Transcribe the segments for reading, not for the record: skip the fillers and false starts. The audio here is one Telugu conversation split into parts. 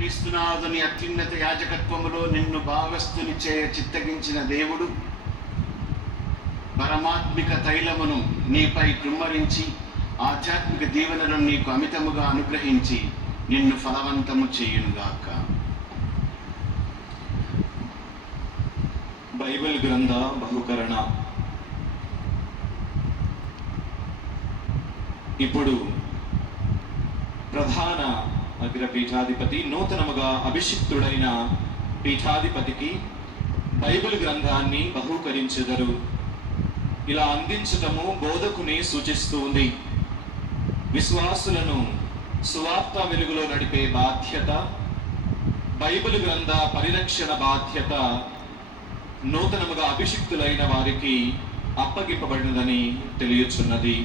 క్రీస్తునాథుని అత్యున్నత యాజకత్వములో నిన్ను భాగస్థుని చేయ చిత్తగించిన దేవుడు పరమాత్మిక తైలమును నీపై కృమ్మరించి ఆధ్యాత్మిక దీవెనలను నీకు అమితముగా అనుగ్రహించి నిన్ను ఫలవంతము చేయునుగాక. బైబిల్ గ్రంథ బహుకరణ. ఇప్పుడు ప్రధాన అగ్రపీఠాధిపతి నూతనముగా అభిషిక్తుడైన పీఠాధిపతికి బైబిల్ గ్రంథాన్ని బహూకరించెదరు. ఇలా అందించటము బోధకుని సూచిస్తుంది. విశ్వాసులను సువార్త వెలుగులో నడిపే బాధ్యత, బైబిల్ గ్రంథ పరిరక్షణ బాధ్యత నూతనముగా అభిషిక్తులైన వారికి అప్పగింపబడినదని తెలియచున్నది.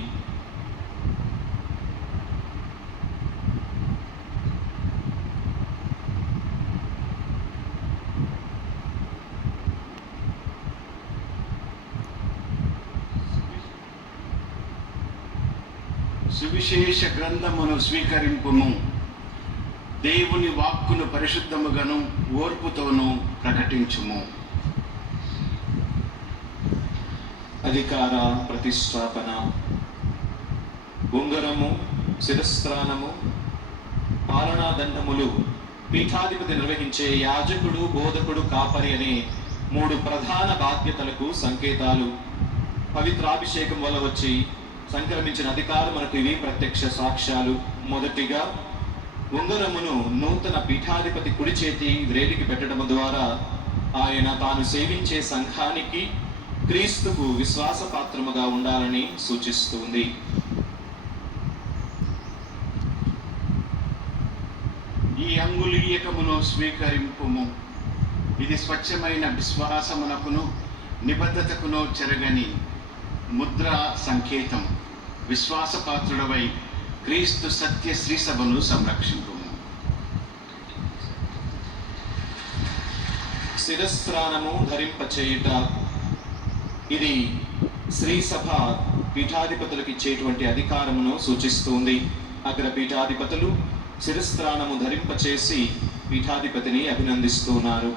సువిశేష గ్రంథమును స్వీకరింపుము. దేవుని వాక్కును పరిశుద్ధముగాను ఓర్పుతోనూ ప్రకటించుము. అధికార ప్రతిష్టాపన. ఉంగరము, శిరస్త్రానము, పాలనా దండములు పీఠాధిపతి నిర్వహించే యాజకుడు, బోధకుడు, కాపరి అనే 3 ప్రధాన బాధ్యతలకు సంకేతాలు. పవిత్రాభిషేకం వల్ల వచ్చి సంక్రమించిన అధికారములకు ఇవి ప్రత్యక్ష సాక్ష్యాలు. మొదటిగా ఉంగరమును నూతన పీఠాధిపతి కుడి చేతి వ్రేలికి పెట్టడం ద్వారా ఆయన తాను సేవించే సంఘానికి, క్రీస్తుకు విశ్వాసపాత్రముగా ఉండాలని సూచిస్తుంది. ఈ అంగుళీయకమును స్వీకరింపుము. ఇది స్వచ్ఛమైన విశ్వాసమునకును నిబద్ధతకును చెరగని ముద్ర సంకేతం. విశ్వాసపాత్రుడవై క్రీస్తు సత్య శ్రీ సభను సంరక్షింపుము. శిరస్త్రానము ధరింపచేయుట. ఇది శ్రీ సభ పీఠాధిపతులకు ఇచ్చేటువంటి అధికారమును సూచిస్తుంది. అగ్ర పీఠాధిపతులు శిరస్త్రానము ధరింపచేసి పీఠాధిపతిని అభినందిస్తున్నారు.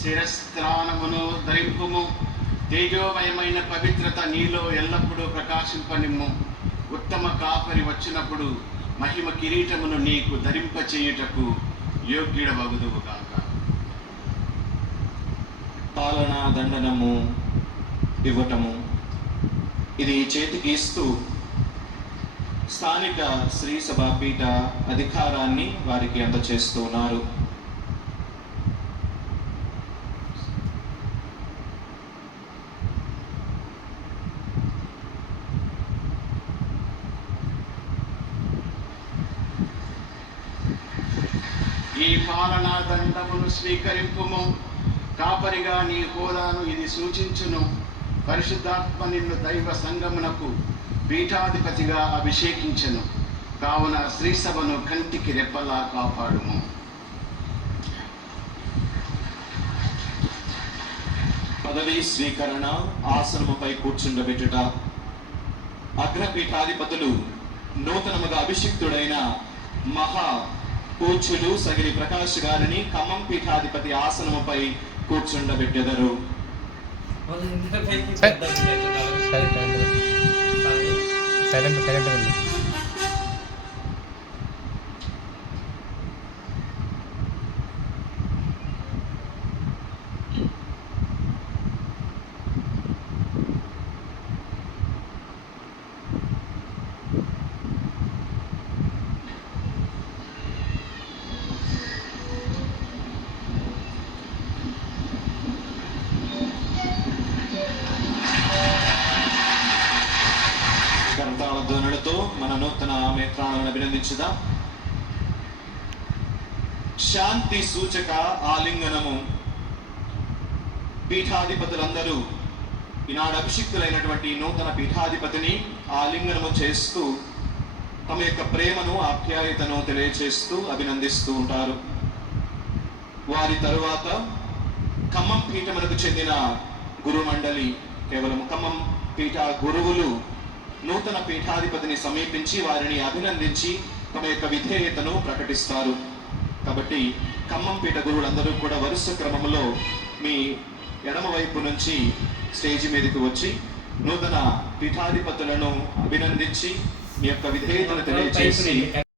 శిరస్త్రానమును ధరింపుము. తేజోమయమైన పవిత్రత నీలో ఎల్లప్పుడూ ప్రకాశింపనిమ్ము. ఉత్తమ కాపరి వచ్చినప్పుడు మహిమ కిరీటమును నీకు ధరింపచేయుటకు యోగ్యుడవగుదువుగాక. పాలనా దండనము ఇవ్వటము. ఇది చేతికి ఇస్తూ స్థానిక శ్రీ సభా పీఠ అధికారాన్ని వారికి అందచేస్తున్నారు. ఈ పాలనా దండమును స్వీకరింపుము. కాపరిగా నీ హోదాను ఇది సూచించును. పరిశుద్ధాత్మ నిన్ను దైవ సంగమునకు పీఠాధిపతిగా అభిషేకించెను. కావున శ్రీ సభను కంటికి రెప్పలా కాపాడుము. పదవీ స్వీకరణ. ఆసనముపై కూర్చుండబెట్టుట. అగ్రపీఠాధిపతులు నూతనముగా అభిషిక్తుడైన మహా పూజ్యులు సగిరి ప్రకాష్ గారిని ఖమ్మం పీఠాధిపతి ఆసనముపై కూర్చుండబెట్టెదరు. ధ్వనులతో మన నూతన మేత్రాలను అభినందించుదాం. శాంతి సూచక ఆలింగనము. పీఠాధిపతులందరూ ఈనాడు అభిషిక్తులైనటువంటి నూతన పీఠాధిపతిని ఆలింగనము చేస్తూ తమ యొక్క ప్రేమను, ఆప్యాయతను తెలియచేస్తూ అభినందిస్తూ ఉంటారు. వారి తరువాత ఖమ్మం పీఠమునకు చెందిన గురు మండలి, కేవలం ఖమ్మం పీఠ గురువులు నూతన పీఠాధిపతిని సమీపించి వారిని అభినందించి తమ యొక్క విధేయతను ప్రకటిస్తారు. కాబట్టి ఖమ్మం పీఠ గురువులందరూ కూడా వరుస క్రమంలో మీ ఎడమ వైపు నుంచి స్టేజి మీదకి వచ్చి నూతన పీఠాధిపతులను అభినందించి మీ యొక్క విధేయతను తెలియజేసి